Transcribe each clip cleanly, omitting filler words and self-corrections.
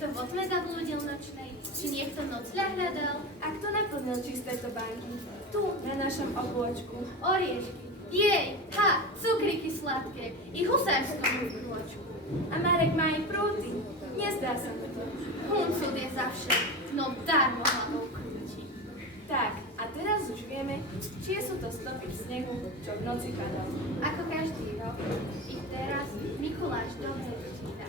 niekto vo tme zablúdil nočnej, či niekto nocľah hľadal. A kto naplnil čisté tobánky? Tu, na našom obôčku. Oriešky, jej, ha, cukriky sladké, i husárskom krôčku. A Marek má i prúty. Nezdá sa mu to. Huncud je zavše, no darmo hlavou krúti. Tak, a teraz už vieme, čie sú to stopy v snehu, čo v noci padal. Ako každý rok, i teraz Mikuláš dobre číta.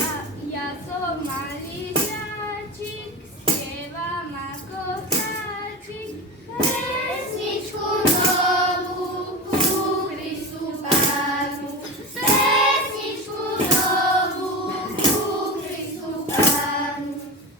A ja som malý žáčik, spievam ako vtáčik. Pesničku novú ku Kristu Pánu. Pesničku novú ku Kristu Pánu.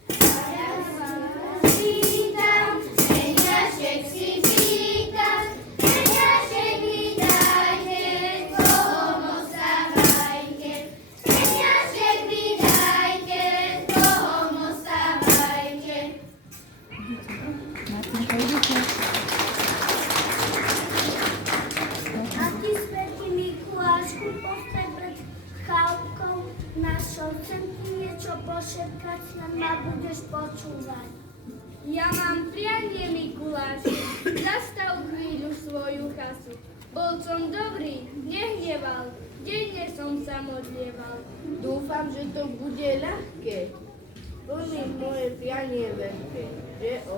A ja sa vás pýtam, peniažek si pýtam, peniažek mi dajte, koho mosta vajte. Peniažek mi dajte, koho mosta vajte. A ty svätý Mikulášku, postaň pred chalkou našou, chcem ti niečo pošepkať, snad ma budeš počúvať. Ja mám prianie, Mikuláš, zastav chvíľu svoju chasu. Bol som dobrý, nehneval, denne som sa modlieval. Dúfam, že to bude ľahké. Plním moje prianie veľké, že o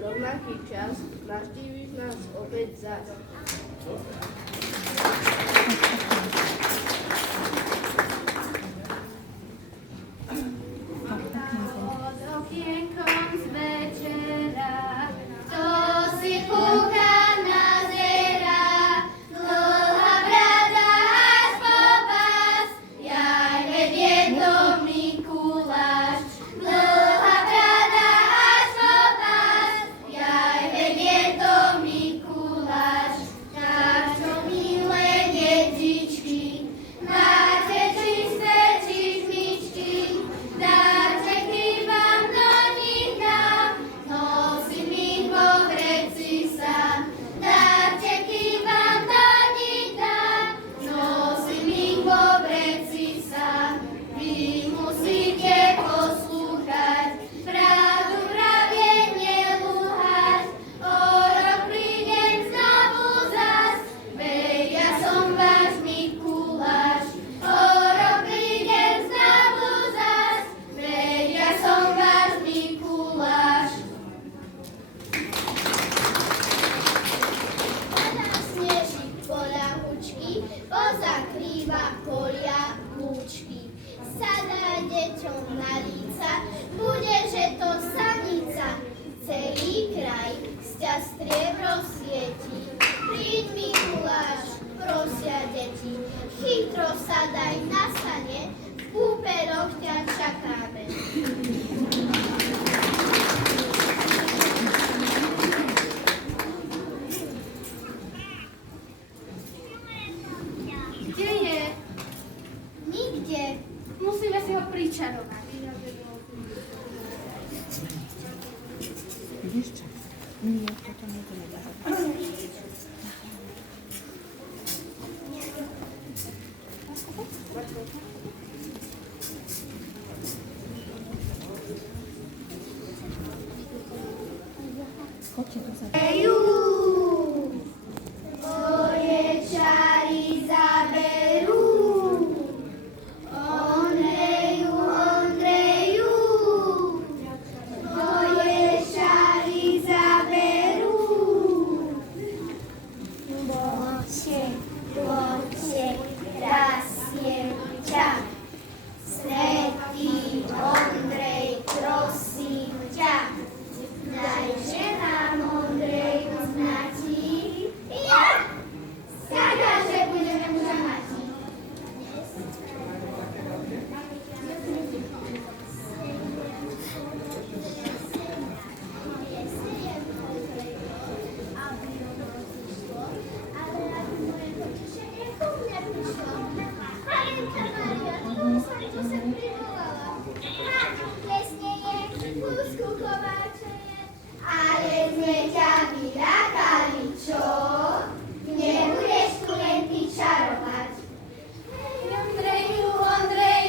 rovnaký čas navštíviš nás opäť zas. Pod okienkom z večera, To si púka na zera, dlhá brada až po pás, jaj vedie to Mikuláš. Dlhá brada až po pás, jaj vedie to Mikuláš. Tak čo milé detičky, dáte čisté čižmičky, dáte kývam do nich dám, nosím ich vo vreci sám. Dáte kývam do nich dám, nosím ich vo vreci sám. Vy musíte poslúchať, pravdu pravie nelúhať, o rok prídem znovu zas, veď ja som váš Mikuláš. O rok prídem znovu zas, veď ja som váš Mikuláš. Padá snežík podľa hučky, pozakrýva polia lúčky. Sadá deťom na líca, bude, že to sanica. Celý kraj sťa striebro svieti. Príď, Mikuláš, prosia deti, chytro sadaj na sane, v kúpeloch ťa čakáme. kde je? Nikde. Musíme si ho pričarovať. Moje čary zaberú. Ondreju, Ondreju, moje čary zaberú. Poďte, poďte, krasiem ťa. Svätý Ondrej, prosím ťa. Dajže nám, Ondreju, znati. Ja! Skáďa, že budeme muža mať. Ale sme ťa vylákali, čo? Nebudeš tu len ty čarovať. Ondreju, Ondreju,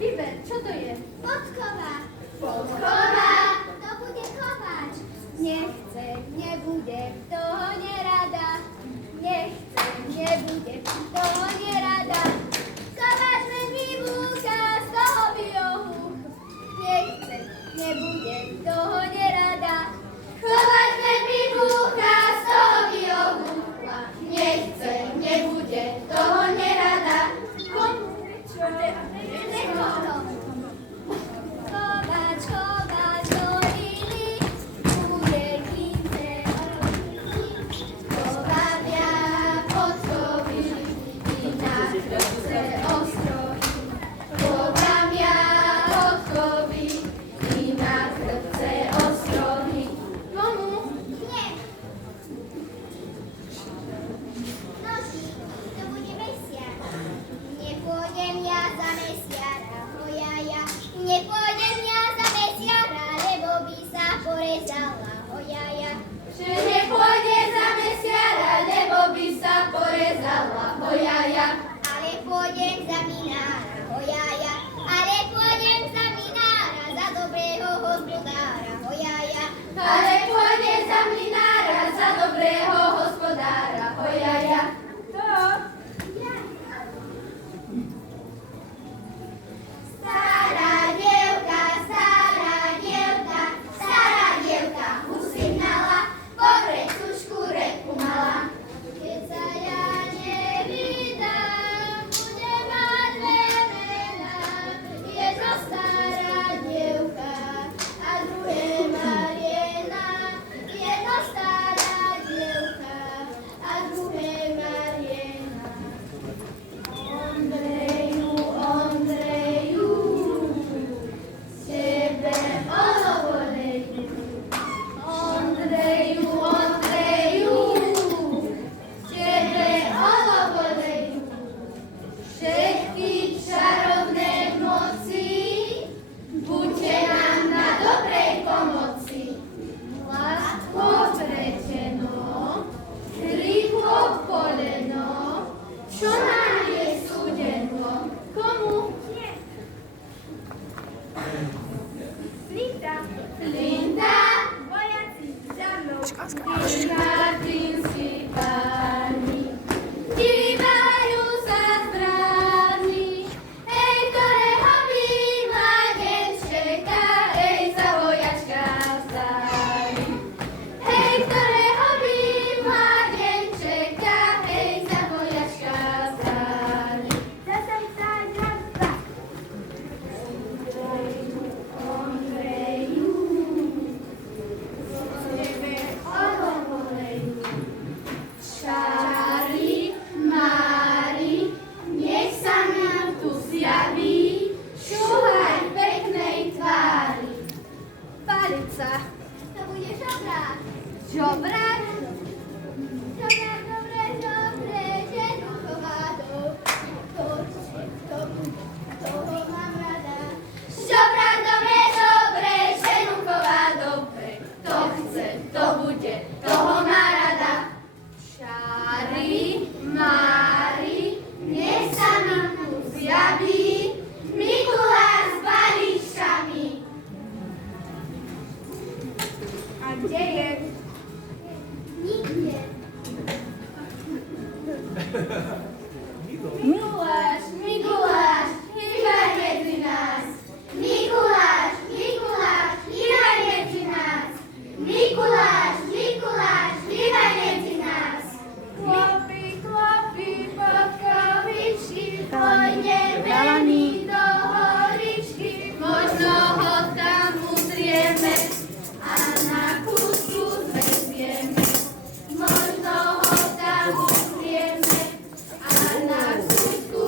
Vyber, čo to je? Podkova. Podkova. To bude kovač. Nechce, nebude, toho nerada. Nechce, nebude, toho nerada. Kovač len vybúcha z toho biohu. Nechce, nebude, toho nerada. Kovač len vybúcha z toho biohu. Nechce, nebude, toho nerada. Kovač, kovač do lily, bude klince Kovábia podkovy i na chrbce ostrohy. Kovábia podkovy i na chrbce ostrohy. Komu? Nie. Noži, to bude mesiar. Nepôjdem ja za mesiara, hojaja. Nepôjdem ja za mesiara, lebo by sa porezala, hojaja. Že nepôjde za mesiara, lebo by sa porezala, hojaja. Ale pôjdem za minára, hojaja. Ale pôjdem za minára, za dobrého hospodára, hojaja. Ale pôjde za mlinára, za dobrého hospodára, hojaja. Stará dievka, usihnala, pogreť sušku reku mala. Keď sa ja nevydám, bude mať dve mená. Jedno stará dievka a druhé Mariena. Jedno stará dievka a druhé Mariena. Ondreju, Ondreju, tebe olovoleju. Ondreju, Ondreju, tebe olovoleju. Všetky čarovné moci, buďte nám na dobrej pomoci. Látko vreteno, rýchlo poleno, čo nám je súdeno? Komu? Flinta, vojaci, za mnou. Martinskí páni, dívajú sa zbráni. Hej, ktorého by mladen čeká, hej, za vojačka vstali. Hej, ktorého by mladen čeká, hej, za vojačka vstali. Zase sa jazda. Ondreju, tebe olovoleju. Čári, Mári, nech sa nám tu zjaví, šuhaj peknej tvári. Palica. To bude žobrák. Žobrák. Žobrák, dobre, dobre, ženu chovádov. Toho mám rada. Žobrák, dobre, dobre, ženu chová dobre. To chce, to bude, toho má rada. Čári, Mári, nech sa nám tu zjaví, Mikulás s balíčkami. A kde je? Nikde. Mikuláš, Mikuláš, hýbaj medzi nás. Mikuláš, Mikuláš, hýbaj medzi nás. Mikuláš, Mikuláš, hýbaj medzi nás. Klopi, klopi, podkovičky, Pôjdeme my do horičky, možno ho tam uzrieme a na kúsku zvezieme. možno ho tam uzrieme A na kúsku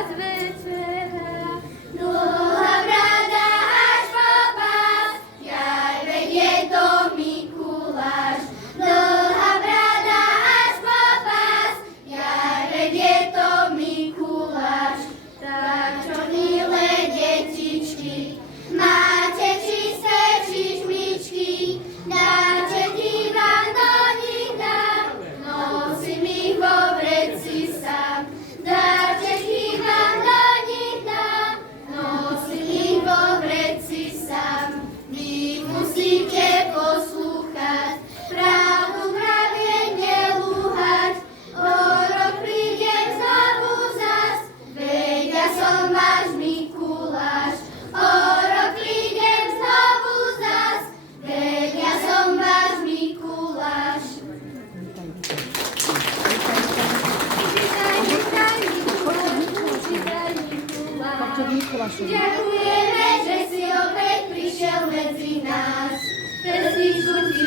vás večera. Dlhá brada až po pás, jaj, veď je to Mikuláš. Dlhá brada až po pás, jaj, veď je to Mikuláš. Tak čo milé detičky, máte čisté čižmičky, dáte ti vám do nich dám, nosím ich vo vreci sám. Dáte ti vám do nich dám, nosím ich vo vreci sám. Vy musíte poslúchať, pravdu pravie nelúhať, o rok prídem znovu zas, veď ja som váš Mikuláš. O rok prídem znovu zas, veď ja som váš Mikuláš. Ďakujeme, že si opäť prišiel medzi nás. Pesničku ti